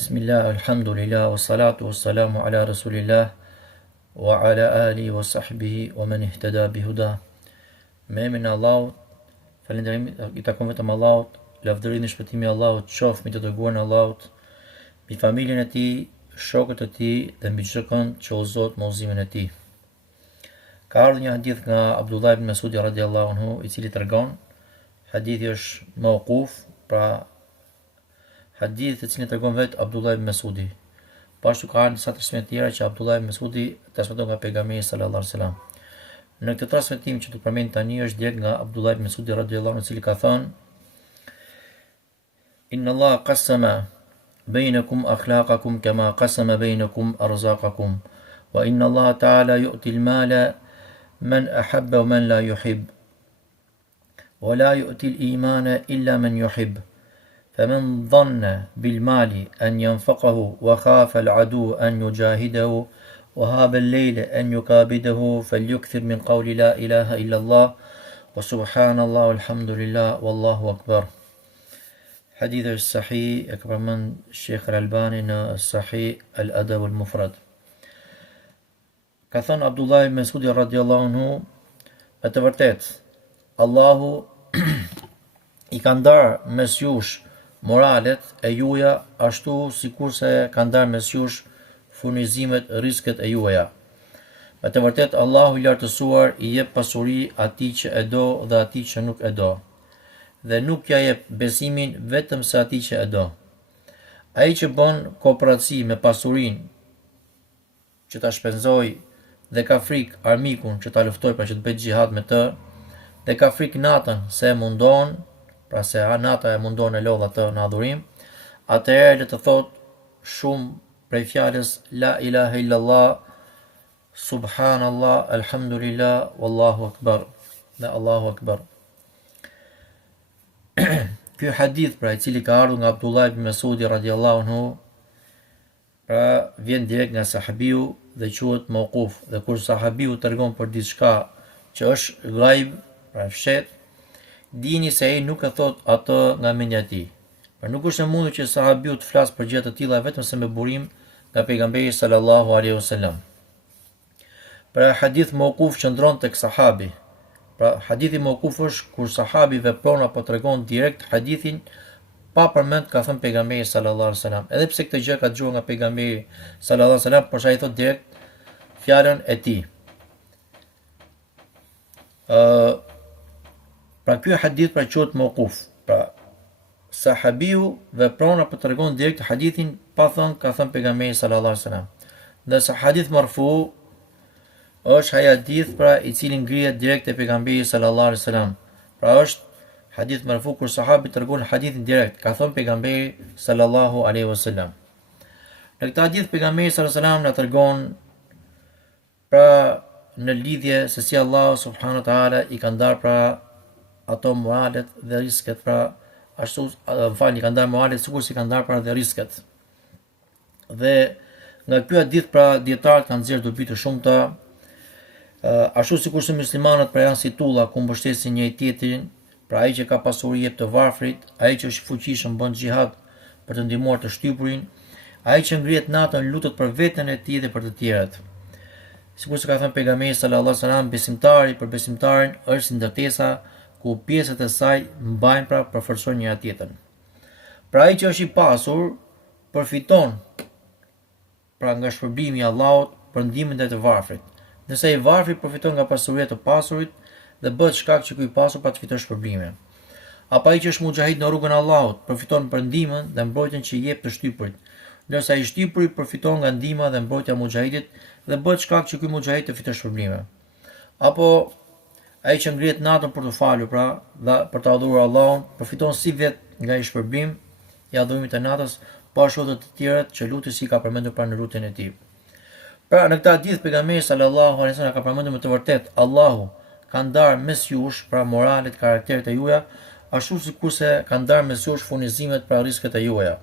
Bismillah, alhamdulillah, wa salatu wa salamu ala rasulillah, wa ala alihi wa sahbihi, wa man ihtada bihuda. Me emrin e Allahut, falënderim i takon vetëm Allahut, lavdërinë e shpëtimi i Allahut qoftë mbi të dërguarin e Allahut, mbi familjen e tij, shokët e tij dhe mbi çdo kënd që udhëzohet me udhëzimin e tij. Ka ardhur një hadith nga Abdullah ibn Mas'udi radhiyallahu anhu, i cili tregon, hadithi është mauquf, pra hadith të cilin tregon vetë Abdullah ibn Mas'udi. Po ashtu ka disa transmetime tjera që Abdullah ibn Mas'udi transmeton nga pejgamberi sallallahu alaihi wasallam. Në këtë transmetim që do të përmend tani është direkt nga Abdullah ibn Mas'udi radhiyallahu anhu, i cili ka thënë: Inna Allah qassama bainakum akhlaqakum kama qassama bainakum arzaqakum wa inna Allah ta'ala yu'ti al-mala man ahabba wa man la yuhib wa la yu'ti al-imana illa man yuhib. فمن ظن بالمال أن ينفقه وخاف العدو أن يجاهده وهاب الليل أن يكابده فليكثر من قول لا إله إلا الله وسبحان الله والحمد لله والله أكبر. حديث الصحيح أكبر من الشيخ الألباني الصحيح الأدب المفرد. كثن عبد الله بن مسعود رضي الله عنه أتورتت الله I ka ndarë mes jush moralet e juaja, ashtu sikurse ka ndarë mes jush furnizimet, risket e juaja. Me të vërtet, Allahu i lartësuar i jep pasuri atij që e do dhe atij që nuk e do, dhe nuk ja jep besimin vetëm se atij që e do. Ai që bën kooperaci me pasurinë që ta shpenzoj dhe ka frikë armikun që ta luftoj pra që të bëj xhihad me të, dhe ka frikë natën se e mundon, pra se nata e mundon e lodha të në adhurim, atëherë le të thot shumë prej fjalës La ilaha illallah, Subhanallah, Alhamdulillah, Wallahu Akbar, dhe Allahu Akbar. Ky hadith pra i cili ka ardhur nga Abdullah ibn Mas'udi radhiyallahu anhu, pra vjen direkt nga sahabiu dhe quhet mauquf, dhe kur sahabiu tregon për diçka që është ghaib, pra fshet, dini se ai nuk e thot atë nga mendja e tij. Por nuk është e mundur që sahabiu të flasë për gjëra të tilla vetëm se me burim nga pejgamberi sallallahu alaihi wasallam. Pra hadith mauquf qëndron tek sahabi. Pra hadithi mauquf është kur sahabi vepron apo tregon direkt hadithin pa përmend ka thënë pejgamberi sallallahu alaihi wasallam. Edhe pse këtë gjë ka dëgjuar nga pejgamberi sallallahu alaihi wasallam, por sa i thot direkt fjalën e tij. Pra ky hadith pra quhet mauquf. Pra sahabiu vepron apo tregon direkt hadithin pa thënë ka thënë pejgamberi sallallahu alaihi wasallam. Dhe sa hadith marfu është ai hadith pra i cili ngrihet direkt te pejgamberi sallallahu alaihi wasallam. Pra është hadith marfu kur sahabi tregon hadithin direkt ka thënë pejgamberi sallallahu alaihi wasallam. Në këtë hadith pejgamberi sallallahu alaihi wasallam na tregon pra në lidhje se si Allah subhanahu wa taala i ka ndarë pra ato moralet dhe risket, pra ashtu i ka ndarë moralet sikur si ka ndarë pra dhe risket. Dhe nga ky hadith pra dietarët kanë nxjerrë dobi të shumta, ashtu sikur se muslimanët pra janë si tulla ku mbështesin njëri tjetrin, pra ai që ka pasuri jep të varfrit, ai që është i fuqishëm bën xhihad për të ndihmuar të shtypurin, ai që ngrihet natën lutet për veten e tij dhe për të tjerët. Sikur se ka thënë pejgamberi sallallahu alaihi wasallam, besimtari për besimtarin është si ndërtesa ku pjesët e saj mbajnë pra përforcojnë njëra tjetrën. Pra ai që është i pasur përfiton pra nga shpërblimi i Allahut për ndihmën e të varfrit. Nëse i varfri përfiton nga pasuria të pasurit dhe bëhet shkak që ky i pasur pa të fitosh shpërblime. Apo ai që është muxhahid në rrugën e Allahut përfiton për ndihmën dhe mbrojtjen që i jep të shtypurit, ndërsa i shtypuri përfiton nga ndihma dhe mbrojtja e muxhahidit dhe bëhet shkak që ky muxhahid të fitosh shpërblime. Apo ai që ngrihet natën për të falur pra dhe për të adhuruar Allahun, përfiton si vet nga i shpërblim i adhurimit të natës, po ashtu edhe të tjerët që lutin si ka përmendur pra në rrugën e tij. Pra në këtë hadith pejgamberi sallallahu alaihi wasallam ka përmendur me të vërtetë Allahu ka ndarë mes jush pra moralet, karakteret e juaja, ashtu sikurse ka ndarë mes jush furnizimet pra risket e juaja.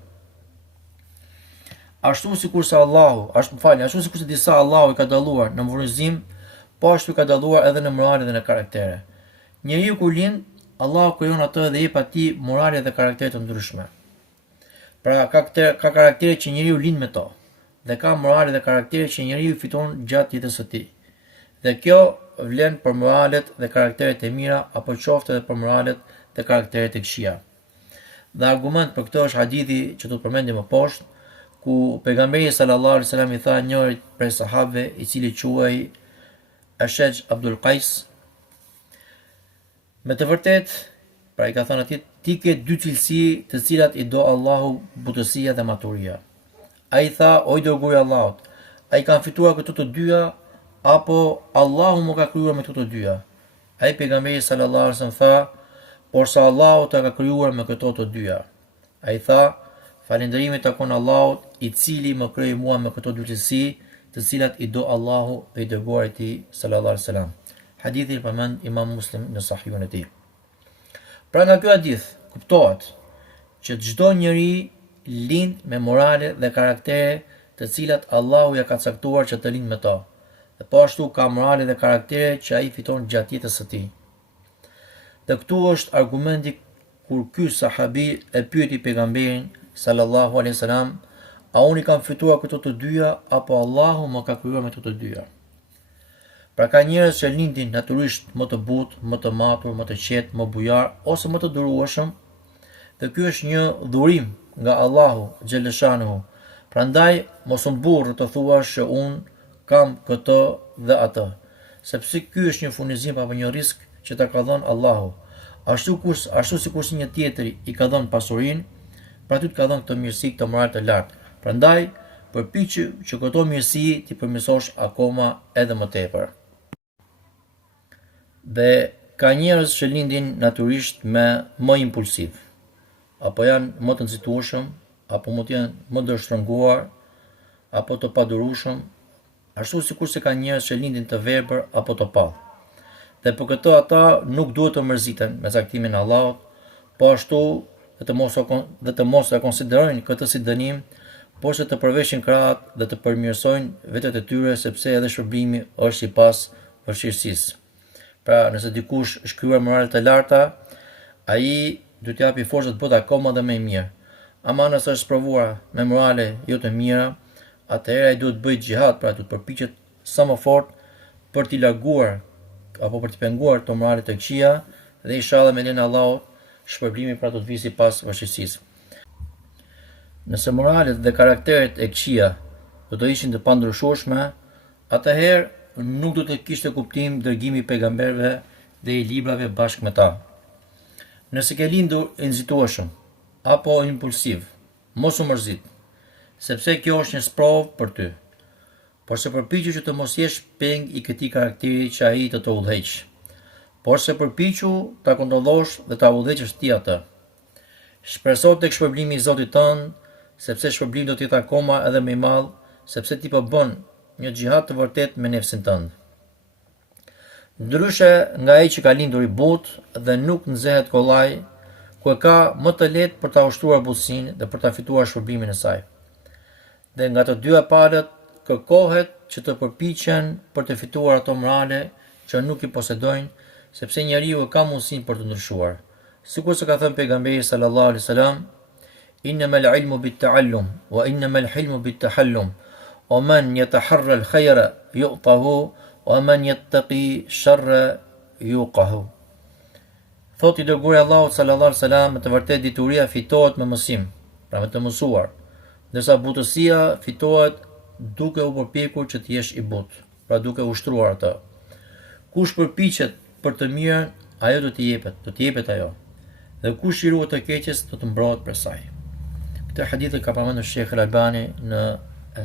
Ashtu sikurse ashtu sikurse disa Allahu i ka dalluar në furnizim, po ashtu ka dalluar edhe në morale dhe në karaktere. Njeriu kur lind, Allahu krijon atë dhe jep atij morale dhe karaktere të ndryshme. Pra ka karaktere që njeriu lind me to, dhe ka morale dhe karaktere që njeriu fiton gjatë jetës së tij. Dhe kjo vlen për moralet dhe karakteret e mira, apo qoftë edhe për moralet dhe karakteret e këqija. Dhe argument për këtë është hadithi që do të përmendim më poshtë, ku pejgamberi sallallahu alaihi wasallam i tha njërit prej sahabëve, i cili quhej Ashaj Abdul Qais, me të vërtet, pra i ka thënë atij, ti ke dy cilësi të cilat i do Allahu, butësia dhe maturia. Ai tha, o i dërguari i Allahut, ai kanë fituar këto të dyja apo Allahu më ka krijuar me këto të dyja? Ai pejgamberi sallallahu alaihi wasallam tha, por sa Allahu ta ka krijuar me këto të dyja. Ai tha, falënderimi takon Allahut, i cili më krijoi mua me këto dy cilësi, të cilat i do Allahu dhe i dërguari i tij sallallahu alaihi wasallam. Hadithi përmend Imam Muslim në Sahihun e tij. Pra nga ky hadith kuptohet që çdo njeri lind me morale dhe karaktere të cilat Allahu ja ka caktuar që të lind me to. Dhe po ashtu ka morale dhe karaktere që ai fiton gjatë jetës së tij. Dhe këtu është argumenti kur ky sahabi e pyeti pejgamberin sallallahu alaihi wasallam, a unë kam fituar këto të dyja apo Allahu më ka krijuar me këto të dyja? Pra ka njerëz që lindin natyrisht më të butë, më të matur, më të qetë, më bujar ose më të durueshëm, dhe ky është një dhurim nga Allahu xhaleshanuhu. Prandaj mos u burr të thuash që unë kam këtë dhe atë, sepse ky është një furnizim apo një risk që ta ka dhënë Allahu. Ashtu sikur si një tjetri i ka dhënë pasurinë, pra ty të ka dhënë këtë mirësi, këtë moral të lartë. Prandaj përpiqu që këto mirësi ti përmirësosh akoma edhe më tepër. Dhe ka njerëz që lindin natyrisht me më impulsiv, apo janë më të nxitueshëm, apo mund të jenë më dështrënguar, apo të padurueshëm, ashtu sikur se ka njerëz që lindin të verbër apo të pallë. Dhe për këtë ata nuk duhet të mërziten me caktimin e Allahut, po ashtu dhe të mos e konsiderojnë këtë si dënim, por se të përveshin krahat dhe të përmirësojnë vetet e tyre, sepse edhe shpërblimi është sipas vështirësisë. Pra, nëse dikush është krijuar morale të larta, ai do t'i japi forcë të bëhet akoma dhe më i mirë. Ama nëse është provuar me morale jo të mira, atëherë ai duhet bëjë xhihad, pra duhet përpiqet sa më fort për t'i larguar apo për t'i penguar të moralet të këqija, dhe inshallah me lenin Allahut shpërblimi pra do të vijë sipas vështirësisë. Nëse moralet dhe karakteret e këqija do të ishin të pandryshueshme, atëherë nuk do të kishte kuptim dërgimi i pejgamberëve dhe i librave bashkë me ta. Nëse ke lindur i nxitueshëm apo impulsiv, mos u mërzit, sepse kjo është një sprovë për ty. Por se përpiqu që të mos jesh peng i këtij karakteri që ai të udhëheq. Por se përpiqu ta kontrollosh dhe ta udhëheqësh ti atë. Shpreso tek shpërblimi i Zotit tënd, sepse shpërblimi do të jetë akoma edhe më i madh, sepse ti po bën një xhihad të vërtet me nefsin tënd. Ndryshe nga ai që ka lindur i butë dhe nuk nxehet kollaj, ku e ka më të lehtë për ta ushtruar butësinë dhe për ta fituar shpërblimin e saj. Dhe nga të dyja palët kërkohet që të përpiqen për të fituar ato morale që nuk i posedojnë, sepse njeriu ka mundësinë për të ndryshuar. Sikur se ka thënë pejgamberi sallallahu alaihi wasallam, innamal ilmu bit-ta'allum wa innamal hilmu bit-tahallum. O men yataharra al-khayra yu'tahu wa man yattaqi sharra yuqahu. Thot i dërguari Allahut sallallahu alaihi wasallam, me të vërtetë dituria fitohet me mësim, pra me të mësuar, ndërsa butësia fitohet duke u përpjekur që të jesh i butë, pra duke ushtruar atë. Kush përpiqet për të mirën, ajo do t'i jepet ajo. Dhe kush i ruhet të keqes, do të mbrohet për saj. Këtë hadith ka përmendur Sheikh Al-Albani në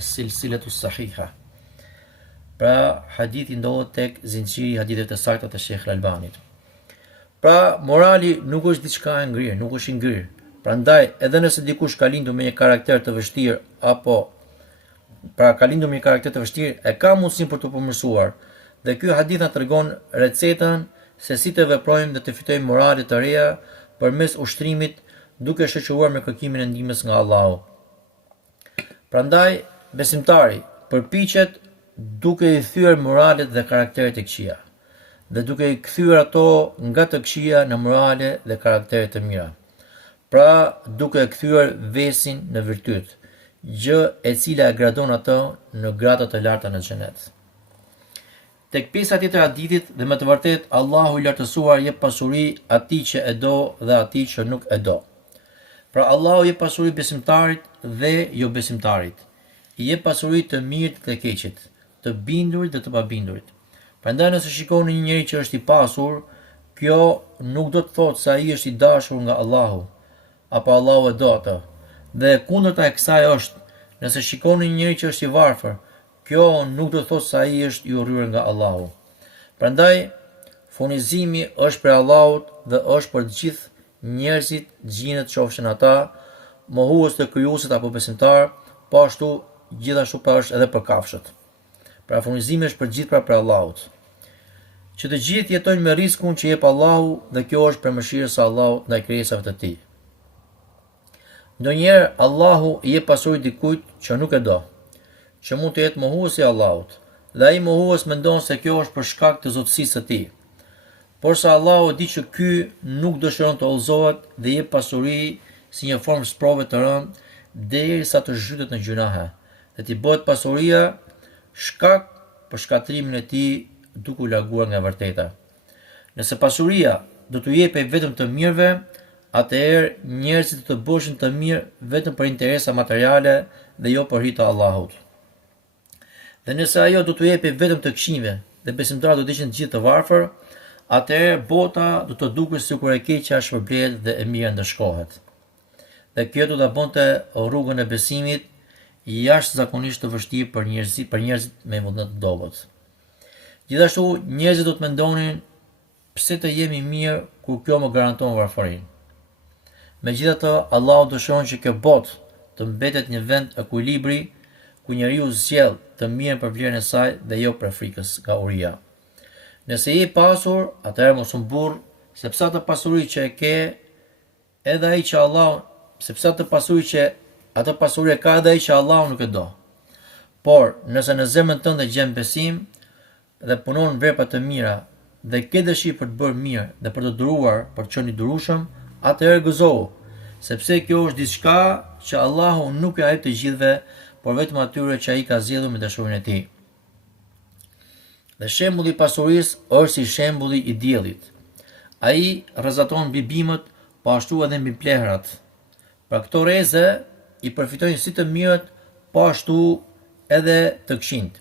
Silsilatu Sahiha. Pra, hadithi ndodhet tek zinxhiri i haditheve të sakta të Sheikh Al-Albanit. Pra, morali nuk është diçka e ngrirë, nuk është i ngrirë. Prandaj, edhe nëse dikush ka lindur me një karakter të vështirë e ka mundësinë për të përmirësuar. Dhe ky hadith na tregon recetën se si të veprojmë dhe të fitojmë morale të reja përmes ushtrimit, duke shoqëruar me kërkimin e ndihmës nga Allahu. Prandaj, besimtari përpiqet duke i thyer moralet dhe karakteret e këqija, dhe duke i kthyer ato nga të këqija në morale dhe karaktere të mira. pra duke e kthyer vesin në virtyt, gjë e cila e gradon atë në gradat e larta në xhenet. Tek pjesa tjetër e hadithit dhe me të vërtet Allahu i lartësuar jep pasuri atij që e do dhe atij që nuk e do. Pra Allahu jep pasuri besimtarit dhe jo besimtarit. I jep pasuri të mirit dhe të keqit, të bindurit dhe të pabindurit. Prandaj nëse shikoni një njeri që është i pasur, kjo nuk do të thotë se ai është i dashur nga Allahu, apo Allahu e do atë. Dhe kundërta e kësaj është, nëse shikoni një njeri që është i varfër, kjo nuk do të thotë se ai është i urryer nga Allahu. Prandaj furnizimi është për Allahut dhe është për të gjithë njerëzit, gjinët qofshin ata mohues të krijuesit apo besimtar, po ashtu gjithashtu pa është edhe për kafshët. Pra furnizimi është për gjithë pra për Allahut. Që të gjithë jetojnë me riskun që jep Allahu dhe kjo është për mëshirës së Allahut ndaj krijesave të tij. Ndonjëherë Allahu i jep pasuri dikujt që nuk e do, që mund të jetë mohuesi i Allahut, dhe ai mohues mendon se kjo është për shkak të zotësisë së tij. Por sa Allahu di që ky nuk dëshiron të udhëzohet dhe jep pasuri si një formë sprove të rëndë derisa të zhytet në gjunahe, dhe t'i bëhet pasuria shkak për shkatrimin e tij duke u larguar nga vërteta. Nëse pasuria do t'u jepej vetëm të mirëve, atëherë njerëzit do të bëshin të mirë vetëm për interesa materiale dhe jo për hir të Allahut. Dhe nëse ajo do t'u jepej vetëm të këqijve dhe besimtarët do të ishin të gjithë të varfër, atëherë bota do të duket sikur e keqja shpërblet dhe e mira ndëshkohet. Dhe kjo do ta bënte rrugën e besimit jashtëzakonisht të vështirë për njerëzit me vullnet të dobët. Gjithashtu njerëzit do të mendonin pse të jemi mirë kur kjo më garanton varfërinë. Megjithatë, Allahu dëshiron që kjo botë të mbetet një vend ekuilibri ku njeriu zgjell të mirën për vlerën e saj dhe jo për frikës nga uria. Nëse je i pasur, atëherë mos u mburr, sepse atë pasuri që e ke edhe ai që Allahu, sepse atë pasuri e ka edhe ai që Allahu nuk e do. Por, nëse në zemrën tënde gjen besim dhe punon vepra të mira dhe ke dëshirë për të bërë mirë dhe për të duruar për të qenë i durueshëm, atëherë gëzohu, sepse kjo është diçka që Allahu nuk e jep të gjithëve, por vetëm atyre që ai ka zgjedhur me dashurinë e tij. Dhe shembulli i pasurisë është si shembulli i diellit. Ai rrezaton mbi bimët, po ashtu edhe mbi plehrat. Pra këto rreze i përfitojnë si të mirët, po ashtu edhe të këqijt.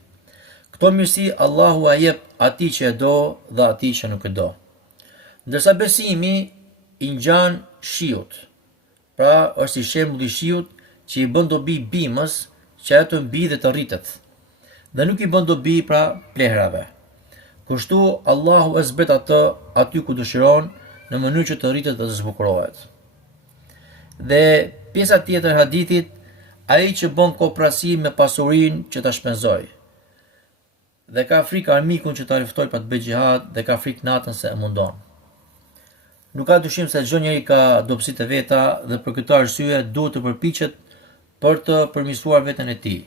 Këto mirësi Allahu a jep atij që e do dhe atij që nuk e do. Ndërsa besimi i ngjan shiut. Pra është si shembulli i shiut që i bën dobi bimës që ajo të mbi dhe të rritet, dhe nuk i bën dobi pra plehrave. Kështu Allahu e zbret atë aty ku dëshiron në mënyrë që të rritet dhe të zbukurohet. Dhe pjesa tjetër e hadithit, ai që bën kooperaci me pasurinë që ta shpenzoj, dhe ka frikë armikun që ta luftoj pa të bëjë xhihad dhe ka frikë natën se e mundon. Nuk ka dyshim se çdo njeri ka dobësitë e veta dhe për këtë arsye duhet të përpiqet për të përmirësuar veten e tij.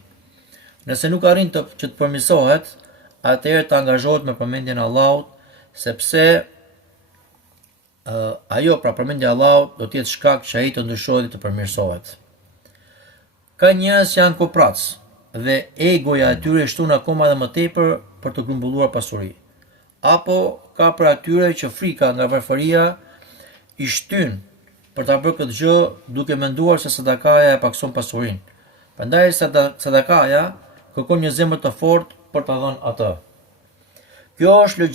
Nëse nuk arrin që të përmirësohet, atëherë të angazhohet me përmendjen e Allahut, sepse ajo pra përmendja e Allahut do të jetë shkak që ai të ndryshojë dhe të përmirësohet. Ka njerëz që janë koprac dhe egoja e tyre shtun akoma edhe më tepër për të grumbulluar pasuri. Apo ka për atyre që frika nga varfëria i shtyn për ta bërë këtë gjë duke menduar se sadakaja e pakson pasurinë. Prandaj sadakaja kërkon një zemër të fortë për ta dhënë atë. Kjo është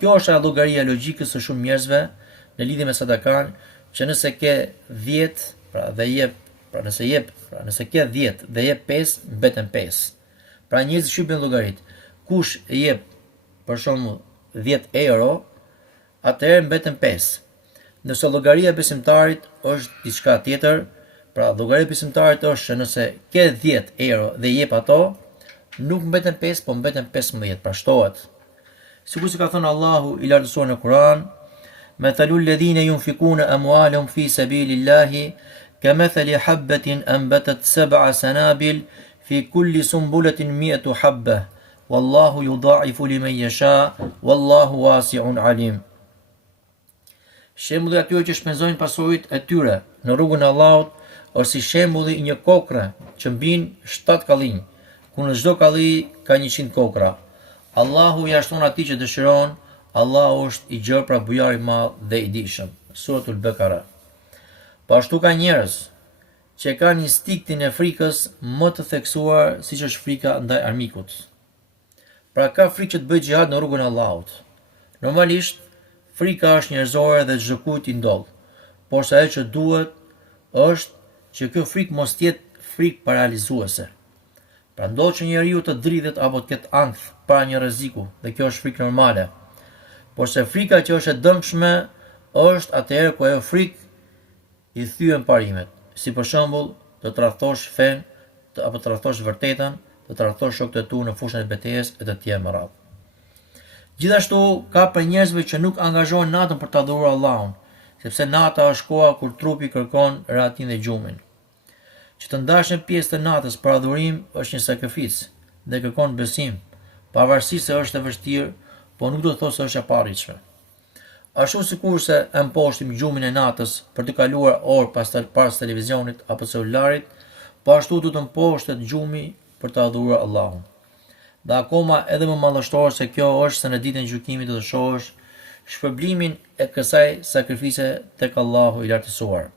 kjo është ajo llogaria e logjikës së shumë njerëzve në lidhje me sadakan, që nëse ke 10, nëse ke 10 dhe jep 5, mbeten 5. Pra njerëzit shqipin llogarit. Kush e jep për shembull 10 euro, atëherë mbeten 5. Nëse llogaria e besimtarit është diçka tjetër, pra llogaria e besimtarit është që nëse ke 10 euro dhe jep ato, nuk mbeten 5, po mbeten 15, pra shtohet. Sikur si ka thënë Allahu i lartësuar në Kur'an, "Mathalul ladhina yunfikuna amwalahum fi sabilillahi kamathali habatin anbatat 7 sanabil fi kulli sumbulatin 100 habba, wallahu yudha'ifu liman yasha, wallahu wasi'un alim." Shembulli atyre që shpenzojnë pasuritë e tyre në rrugën e Allahut është si shembulli i një kokre që mbin 7 kallinj, ku në çdo kalli ka 100 kokra. Allahu ja shton atij që dëshiron, Allahu është i gjerë pra bujari i madh dhe i dijshëm. Suratul Bekara. Po ashtu ka njerëz që kanë instiktin e frikës më të theksuar siç është frika ndaj armikut. Pra ka frikë që të bëjë xhihad në rrugën e Allahut. Normalisht, frika është njerëzore dhe çdo kujt i ndodh, por sa ajo që duhet është që kjo frikë mos tjetë frikë paralizuese. Pra ndodh që njeriu të dridhet apo të ketë ankth para një rreziku, dhe kjo është frikë normale. Por se frika që është e dëmshme është atëherë ku ajo frikë i thyen parimet. Si për shembull, të tradhtosh fen, apo të tradhtosh vërtetën, të tradhtosh shokët e tu në fushën e betejës e të tjerë me radhë. Gjithashtu ka për njerëzve që nuk angazhohen natën për të adhuruar Allahun, sepse nata është koha kur trupi kërkon rahatin dhe gjumin. Që të ndash një pjesë të natës për adhurim është një sakrificë dhe kërkon besim, pavarësisht se është e vështirë, po nuk do të thotë se është e parritshme. Ashtu sikurse e mposhtim gjumin e natës për të kaluar orë pas televizionit apo celularit, po ashtu do të mposhtet gjumi për të adhuruar Allahun. Dhe akoma edhe më madhështor se kjo është se në ditën e gjykimit do të shohësh shpërblimin e kësaj sakrifice tek Allahu i lartësuar.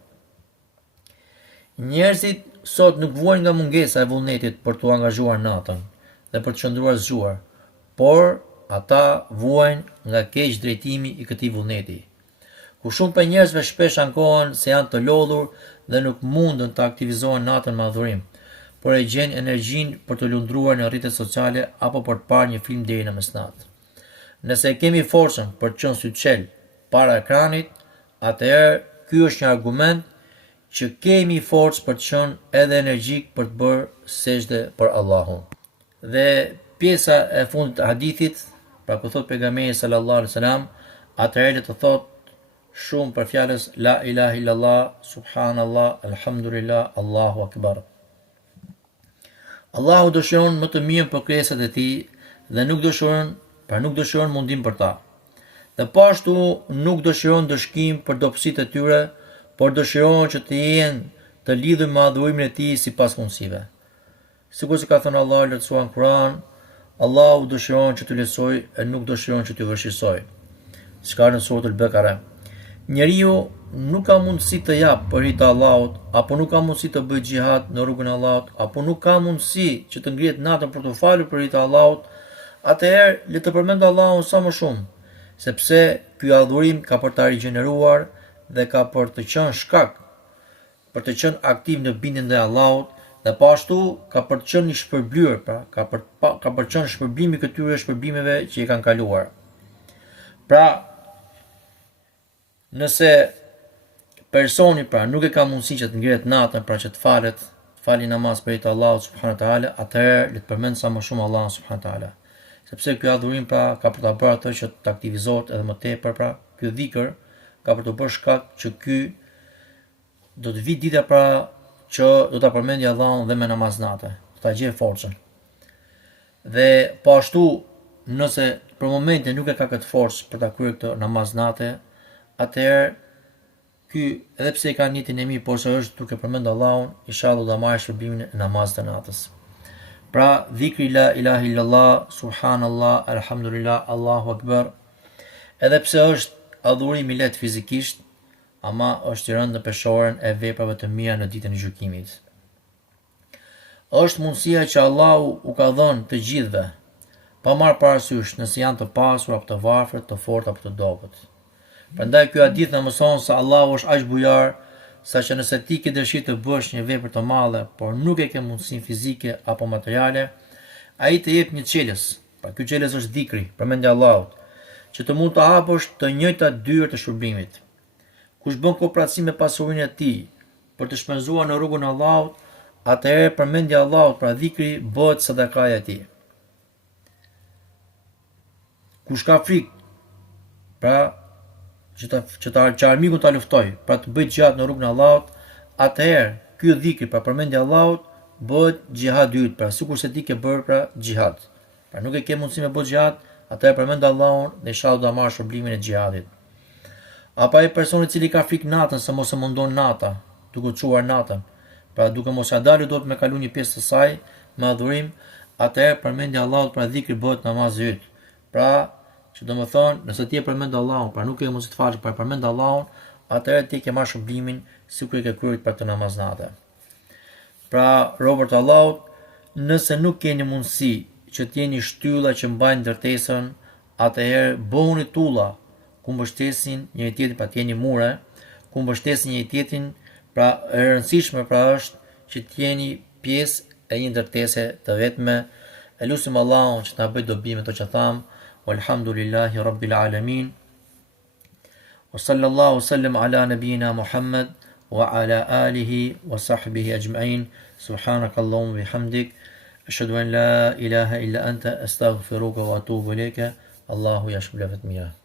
Njerëzit sot nuk vuajnë nga mungesa e vullnetit për t'u angazhuar natën dhe për të qëndruar zgjuar, por ata vuajnë nga keq drejtimi i këtij vullneti. Ku shumë për njerëzve shpesh ankohen se janë të lodhur dhe nuk mundën të aktivizohen natën me adhurim, por e gjen energjinë për të lundruar në rrjetet sociale apo për të parë një film deri në mesnatë. Nëse kemi forcën për të qenë syçel para ekranit, atëherë ky është një argument që kemi forcë për të qenë edhe energjik për të bërë sejdë për Allahun. Dhe pjesa e fundit të hadithit, pra ku thot pejgamberi sallallahu alaihi wasallam, atëherë të thot shumë për fjalës la ilaha illallah, subhanallah, alhamdulillah, Allahu akbar. Allahu dëshiron më të mirën për krijesat e tij dhe nuk dëshiron mundim për ta. Dhe po ashtu nuk dëshiron dëshkim për dobësitë e tyre, por dëshiron që të jenë të lidhur me adhurimin e tij sipas mundësive. Sikur se ka thënë Allahu i lartësuar në Kur'an, Allahu dëshiron që të lehtësoj e nuk dëshiron që të vështirësoj. Siç në suratul Bekara. Njeriu nuk ka mundësi të jap për hir të Allahut, apo nuk ka mundësi të bëjë xhihad në rrugën e Allahut, apo nuk ka mundësi që të ngrihet natën për të falur për hir të Allahut, atëherë le të përmend Allahun sa më shumë, sepse ky adhurim ka për ta rigjeneruar dhe ka për të qenë shkak për të qenë aktiv në bindjen ndaj Allahut dhe po ashtu ka për të qenë i shpërblyer, pra ka për të qenë shpërblimi i këtyre shpërblimeve që i kanë kaluar. Pra, nëse personi pra nuk e ka mundësi që të ngrihet natën pra që të fali namaz për hir të Allahut subhanahu wa taala, atëherë le të përmend sa më shumë Allahun subhanahu wa taala. Sepse ky adhurim pra ka për ta bërë atë që të aktivizohet edhe më tepër, pra ky dhikr ka për të bërë shkak që ky do të vi dita pra që do ta përmendë Allahun dhe me namaz natë, do ta gjejë forcën. Dhe po ashtu nëse për momentin nuk e ka këtë forcë për ta kryer këtë namaz natë, atëherë ky edhe pse i ka nitin e mirë, por se është duke përmendur Allahun, inshallah do marrë shpërblimin e namazit të natës. Pra, dhikri la ilaha illallah, subhanallah, alhamdulillah, Allahu akbar, edhe pse është adhurim i lehtë fizikisht, ama është i rëndë në peshorën e veprave të mira në ditën e gjykimit. Është mundësia që Allahu u ka dhënë të gjithëve, pa marrë parasysh nëse janë të pasur apo të varfër, të fortë apo të dobët. Prandaj ky hadith na mëson se Allahu është aq bujar, saqë nëse ti ke dëshirë të bësh një vepër të madhe, por nuk e ke mundësinë fizike apo materiale, ai të jep një çelës. Pra ky çelës është dhikri, përmendja e Allahut, që të mund të hapësh të njëjtat dyert të shpërblimit. Kush bën kooperacion me pasurinë e tij për të shpenzuar në rrugën e Allahut, atëherë përmendja e Allahut, pra dhikri, bëhet sadakaja e tij. Kush ka frikë, pra që armiku ta luftoj, pra të bëj xhihad në rrugën e Allahut, atëherë ky dhikr, pra përmendja e Allahut, bëhet xhihad i yt, pra sikur se ti ke bërë pra xhihad. Pra nuk e ke mundësi me bëj xhihad, atëherë përmend Allahun dhe inshallah do marrësh shpërblimin e xhihadit. Apo ai personi i cili ka frikë natën se mos e mundon nata, duke çuar natën, pra duke mos ja dalë do të me kalu një pjesë të saj me adhurim, atëherë përmendja e Allahut pra dhikri bëhet namazi yt. Pra, që do të thonë, nëse ti e përmend Allahun, pra nuk e mos të falësh, pra përmend Allahun, atëherë ti ke marrë shërbimin sikur e ke kryer për të namaz natë. Pra, robërt Allahut, nëse nuk keni mundësi që t'jeni shtylla që mbajnë ndërtesën, atëherë bëhuni tulla ku mbështesin njëri tjetrin, pra t'jeni mure, ku mbështesin njëri tjetrin, pra e rëndësishme pra është që t'jeni pjesë e një ndërtese të vetme. E lutim Allahun që ta bëj dobi me to që tham. Walhamdulillahi rabbil alamin. Wa sallallahu sallam ala nabina Muhammad wa ala alihi wa sahbihi ajma'in. Subhanakallahumma bihamdik, ashhadu an la ilaha illa anta, astaghfiruka wa atubu ilayka. Allahu yashbul mira.